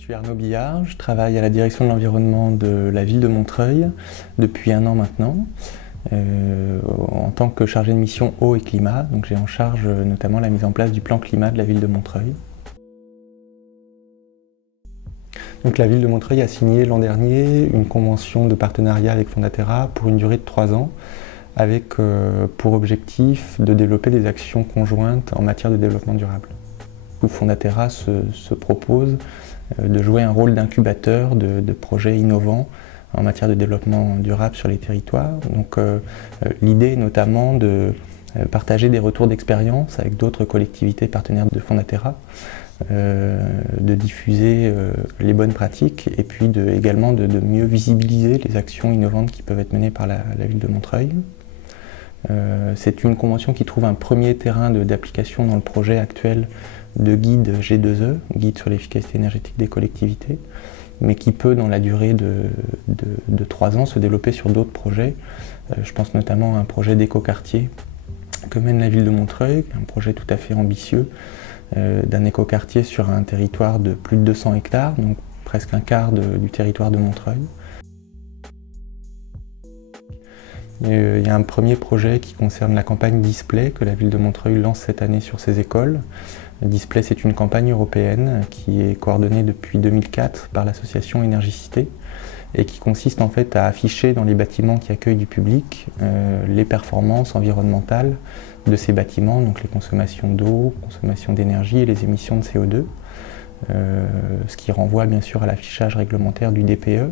suis Arnaud Billard, je travaille à la direction de l'environnement de la ville de Montreuil depuis 1 an maintenant, en tant que chargé de mission eau et climat. Donc j'ai en charge notamment la mise en place du plan climat de la ville de Montreuil. Donc la ville de Montreuil a signé l'an dernier une convention de partenariat avec Fondaterra pour une durée de 3 ans, avec pour objectif de développer des actions conjointes en matière de développement durable. Fondaterra se propose de jouer un rôle d'incubateur de projets innovants en matière de développement durable sur les territoires. Donc l'idée est notamment de partager des retours d'expérience avec d'autres collectivités partenaires de Fondaterra, de diffuser les bonnes pratiques et puis également de mieux visibiliser les actions innovantes qui peuvent être menées par la ville de Montreuil. C'est une convention qui trouve un premier terrain d'application dans le projet actuel de guide G2E, guide sur l'efficacité énergétique des collectivités, mais qui peut, dans la durée de 3 ans, se développer sur d'autres projets. Je pense notamment à un projet d'écoquartier que mène la ville de Montreuil, un projet tout à fait ambitieux, d'un écoquartier sur un territoire de plus de 200 hectares, donc presque un quart du territoire de Montreuil. Il y a un premier projet qui concerne la campagne Display que la ville de Montreuil lance cette année sur ses écoles. Display, c'est une campagne européenne qui est coordonnée depuis 2004 par l'association Énergicité et qui consiste en fait à afficher dans les bâtiments qui accueillent du public les performances environnementales de ces bâtiments, donc les consommations d'eau, consommation d'énergie et les émissions de CO2. Ce qui renvoie bien sûr à l'affichage réglementaire du DPE,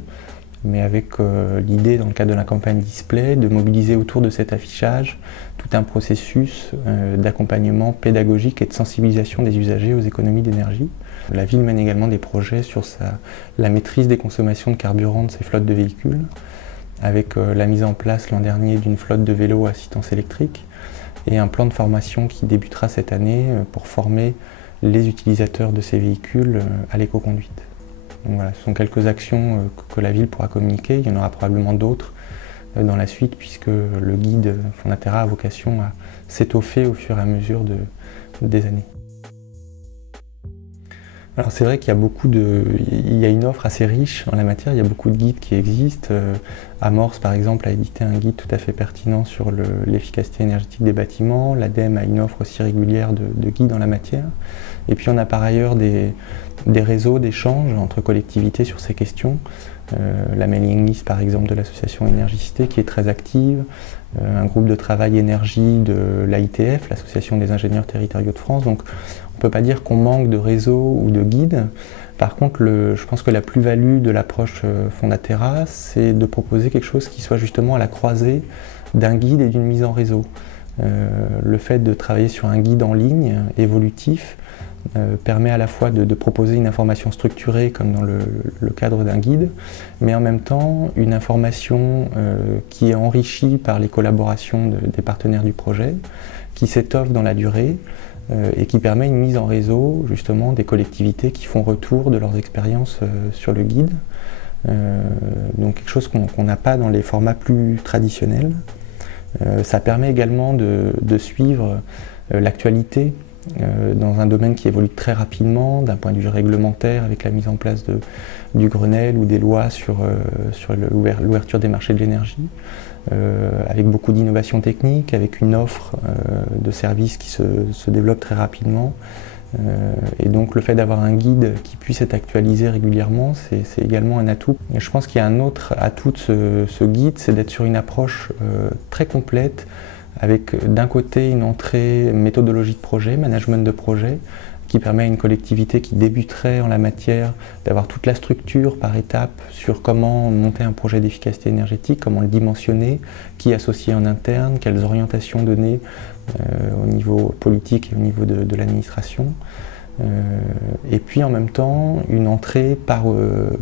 mais avec l'idée, dans le cadre de la campagne Display, de mobiliser autour de cet affichage tout un processus d'accompagnement pédagogique et de sensibilisation des usagers aux économies d'énergie. La ville mène également des projets sur la maîtrise des consommations de carburant de ses flottes de véhicules, avec la mise en place l'an dernier d'une flotte de vélos à assistance électrique et un plan de formation qui débutera cette année pour former les utilisateurs de ces véhicules à l'éco-conduite. Donc voilà, ce sont quelques actions que la ville pourra communiquer. Il y en aura probablement d'autres dans la suite, puisque le guide Fondaterra a vocation à s'étoffer au fur et à mesure des années. Alors c'est vrai qu'il y a une offre assez riche en la matière, il y a beaucoup de guides qui existent. Amorce par exemple a édité un guide tout à fait pertinent sur l'efficacité énergétique des bâtiments, l'ADEME a une offre aussi régulière de guides en la matière. Et puis on a par ailleurs des réseaux d'échanges entre collectivités sur ces questions. La mailing list par exemple de l'association Énergicité qui est très active, un groupe de travail énergie de l'AITF, l'Association des ingénieurs territoriaux de France. Donc on ne peut pas dire qu'on manque de réseaux ou de guides. Par contre, je pense que la plus-value de l'approche Fondaterra, c'est de proposer quelque chose qui soit justement à la croisée d'un guide et d'une mise en réseau. Le fait de travailler sur un guide en ligne, évolutif, permet à la fois de proposer une information structurée comme dans le cadre d'un guide, mais en même temps une information qui est enrichie par les collaborations des partenaires du projet, qui s'étoffe dans la durée et qui permet une mise en réseau justement des collectivités qui font retour de leurs expériences sur le guide. Donc quelque chose qu'on n'a pas dans les formats plus traditionnels. Ça permet également de suivre l'actualité dans un domaine qui évolue très rapidement d'un point de vue réglementaire, avec la mise en place du Grenelle ou des lois sur l'ouverture des marchés de l'énergie, avec beaucoup d'innovations techniques, avec une offre de services qui se développe très rapidement. Et donc le fait d'avoir un guide qui puisse être actualisé régulièrement, c'est également un atout. Et je pense qu'il y a un autre atout de ce guide, c'est d'être sur une approche très complète, avec d'un côté une entrée méthodologie de projet, management de projet, qui permet à une collectivité qui débuterait en la matière d'avoir toute la structure par étape sur comment monter un projet d'efficacité énergétique, comment le dimensionner, qui associer en interne, quelles orientations donner au niveau politique et au niveau de l'administration. Et puis en même temps une entrée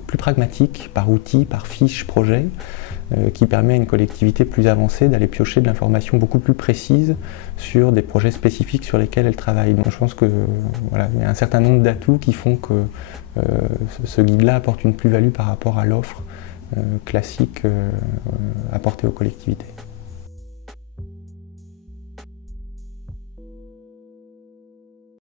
plus pragmatique, par outil, par fiche projet, qui permet à une collectivité plus avancée d'aller piocher de l'information beaucoup plus précise sur des projets spécifiques sur lesquels elle travaille. Donc je pense que voilà, il y a un certain nombre d'atouts qui font que ce guide-là apporte une plus-value par rapport à l'offre classique apportée aux collectivités.